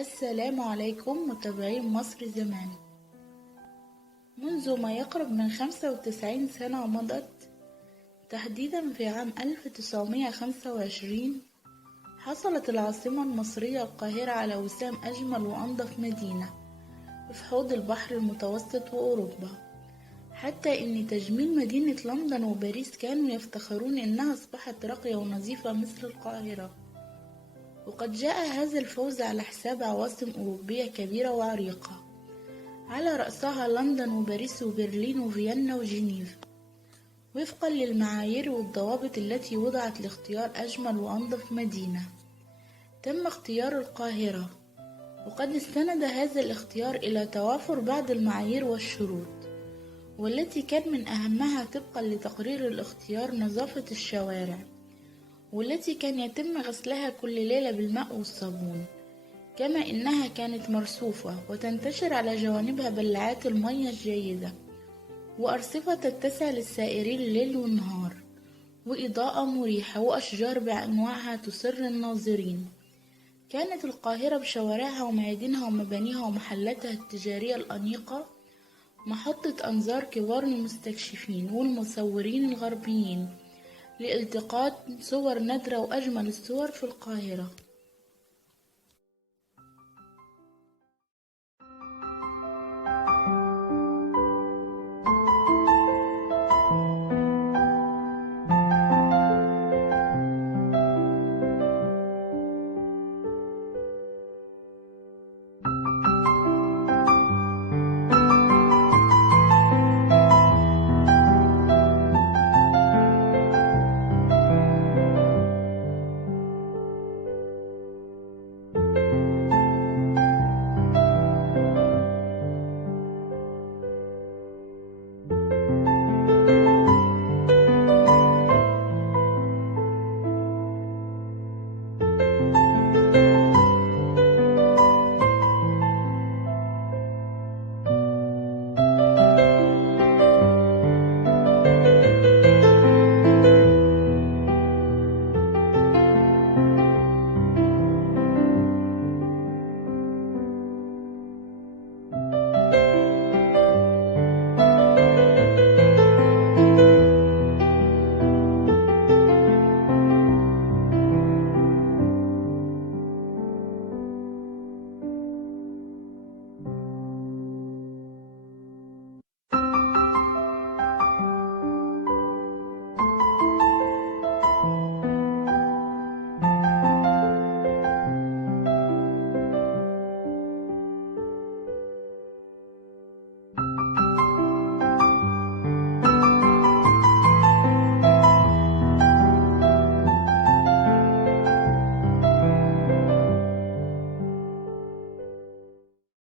السلام عليكم متابعين مصر زمان. منذ ما يقرب من 95 سنة مضت، تحديدا في عام 1925 حصلت العاصمة المصرية القاهرة على وسام أجمل وأنظف مدينة في حوض البحر المتوسط وأوروبا، حتى إن تجميل مدينة لندن وباريس كانوا يفتخرون إنها أصبحت راقية ونظيفة مثل القاهرة. وقد جاء هذا الفوز على حساب عواصم أوروبية كبيرة وعريقة، على رأسها لندن وباريس وبرلين وفيينا وجنيف، وفقا للمعايير والضوابط التي وضعت لاختيار أجمل وأنظف مدينة. تم اختيار القاهرة، وقد استند هذا الاختيار إلى توافر بعض المعايير والشروط، والتي كان من أهمها طبقا لتقرير الاختيار نظافة الشوارع، والتي كان يتم غسلها كل ليلة بالماء والصابون، كما إنها كانت مرصوفة وتنتشر على جوانبها بلعات المياه الجيدة، وأرصفة تتسع للسائرين ليل ونهار، وإضاءة مريحة، وأشجار بأنواعها تسر الناظرين. كانت القاهرة بشوارعها وميادينها ومبانيها ومحلاتها التجارية الأنيقة محطة أنظار كبار المستكشفين والمصورين الغربيين لالتقاط صور نادرة وأجمل الصور في القاهرة.